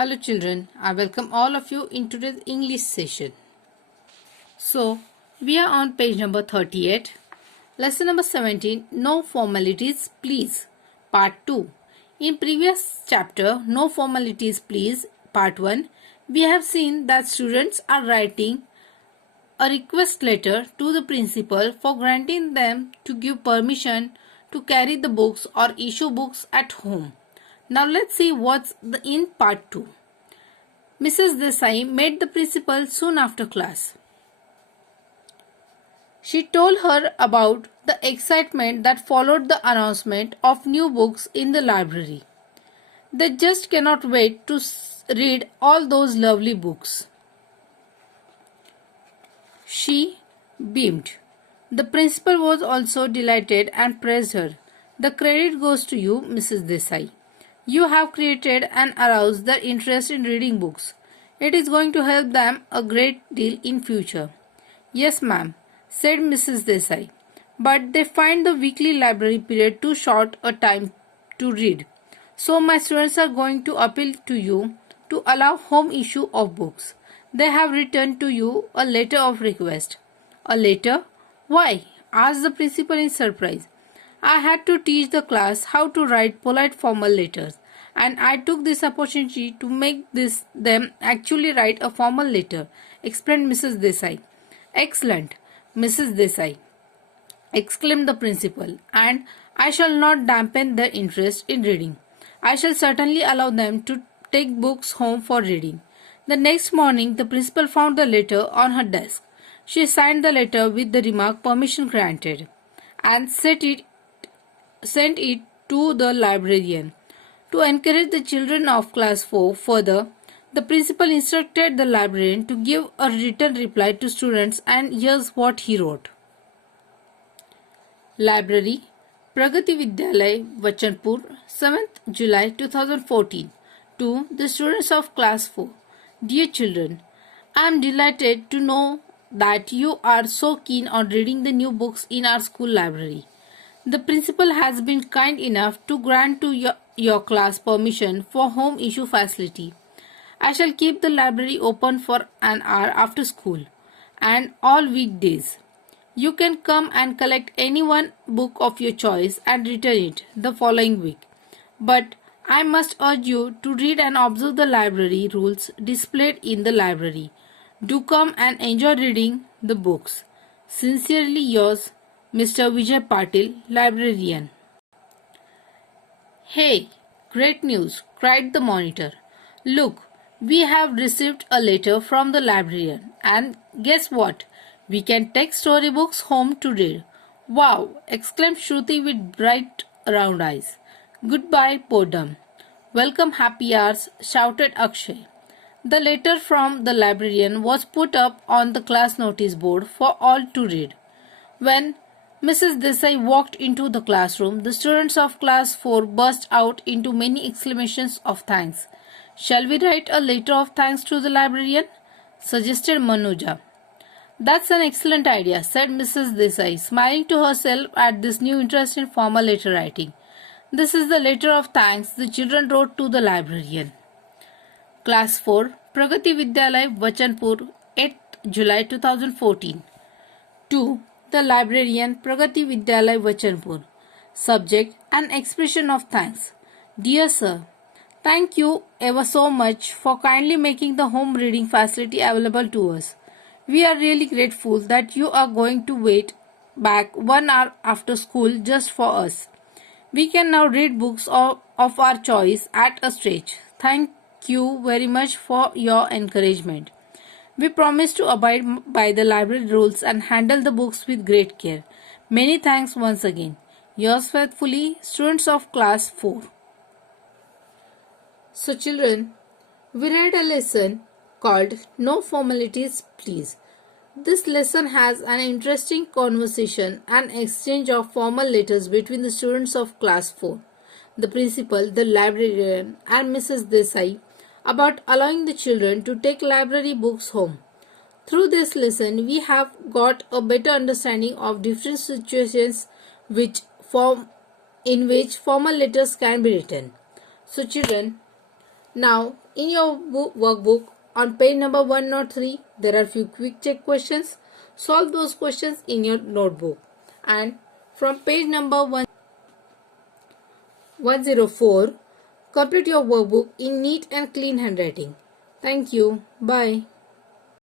Hello children, I welcome all of you in today's English session. So, we are on page number 38. Lesson number 17, No Formalities Please, Part 2. In previous chapter, No Formalities Please, Part 1, we have seen that students are writing a request letter to the principal for granting them to give permission to carry the books or issue books at home. Now let's see what's in part 2. Mrs. Desai met the principal soon after class. She told her about the excitement that followed the announcement of new books in the library. They just cannot wait to read all those lovely books. She beamed. The principal was also delighted and praised her. The credit goes to you, Mrs. Desai. You have created and aroused their interest in reading books. It is going to help them a great deal in future. Yes, ma'am, said Mrs. Desai. But they find the weekly library period too short a time to read. So my students are going to appeal to you to allow home issue of books. They have written to you a letter of request. A letter? Why? Asked the principal in surprise. I had to teach the class how to write polite formal letters, and I took this opportunity to make them actually write a formal letter, explained Mrs. Desai. Excellent, Mrs. Desai, exclaimed the principal, and I shall not dampen their interest in reading. I shall certainly allow them to take books home for reading. The next morning, the principal found the letter on her desk. She signed the letter with the remark "Permission granted" and sent it to the librarian. To encourage the children of class 4 further, the principal instructed the librarian to give a written reply to students, and here's what he wrote. Library, Pragati Vidyalay, Vachanpur, 7th July 2014. To the students of class 4. Dear children, I am delighted to know that you are so keen on reading the new books in our school library. The principal has been kind enough to grant to your class permission for home issue facility. I shall keep the library open for an hour after school and all weekdays. You can come and collect any one book of your choice and return it the following week. But I must urge you to read and observe the library rules displayed in the library. Do come and enjoy reading the books. Sincerely yours, Mr. Vijay Patil, Librarian. Hey, great news, cried the monitor. Look, we have received a letter from the librarian, and guess what? We can take storybooks home to read. Wow, exclaimed Shruti with bright round eyes. Goodbye, boredom. Welcome, happy hours, shouted Akshay. The letter from the librarian was put up on the class notice board for all to read. When Mrs. Desai walked into the classroom, the students of class 4 burst out into many exclamations of thanks. Shall we write a letter of thanks to the librarian? Suggested Manuja. That's an excellent idea, said Mrs. Desai, smiling to herself at this new interest in formal letter writing. This is the letter of thanks the children wrote to the librarian. Class 4, Pragati Vidyalay, Vachanpur, 8th July 2014. To the librarian, Pragati Vidyalay, Vachanpur. Subject, an expression of thanks. Dear Sir, thank you ever so much for kindly making the home reading facility available to us. We are really grateful that you are going to wait back 1 hour after school just for us. We can now read books of our choice at a stretch. Thank you very much for your encouragement. We promise to abide by the library rules and handle the books with great care. Many thanks once again. Yours faithfully, students of class 4. So children, we read a lesson called No Formalities Please. This lesson has an interesting conversation and exchange of formal letters between the students of class 4, the principal, the librarian, and Mrs. Desai about allowing the children to take library books home. Through this lesson, we have got a better understanding of different situations in which formal letters can be written. So children, Now, in your workbook, on page number 103, there are few quick check questions. Solve those questions in your notebook. And from page number 104, complete your workbook in neat and clean handwriting. Thank you. Bye.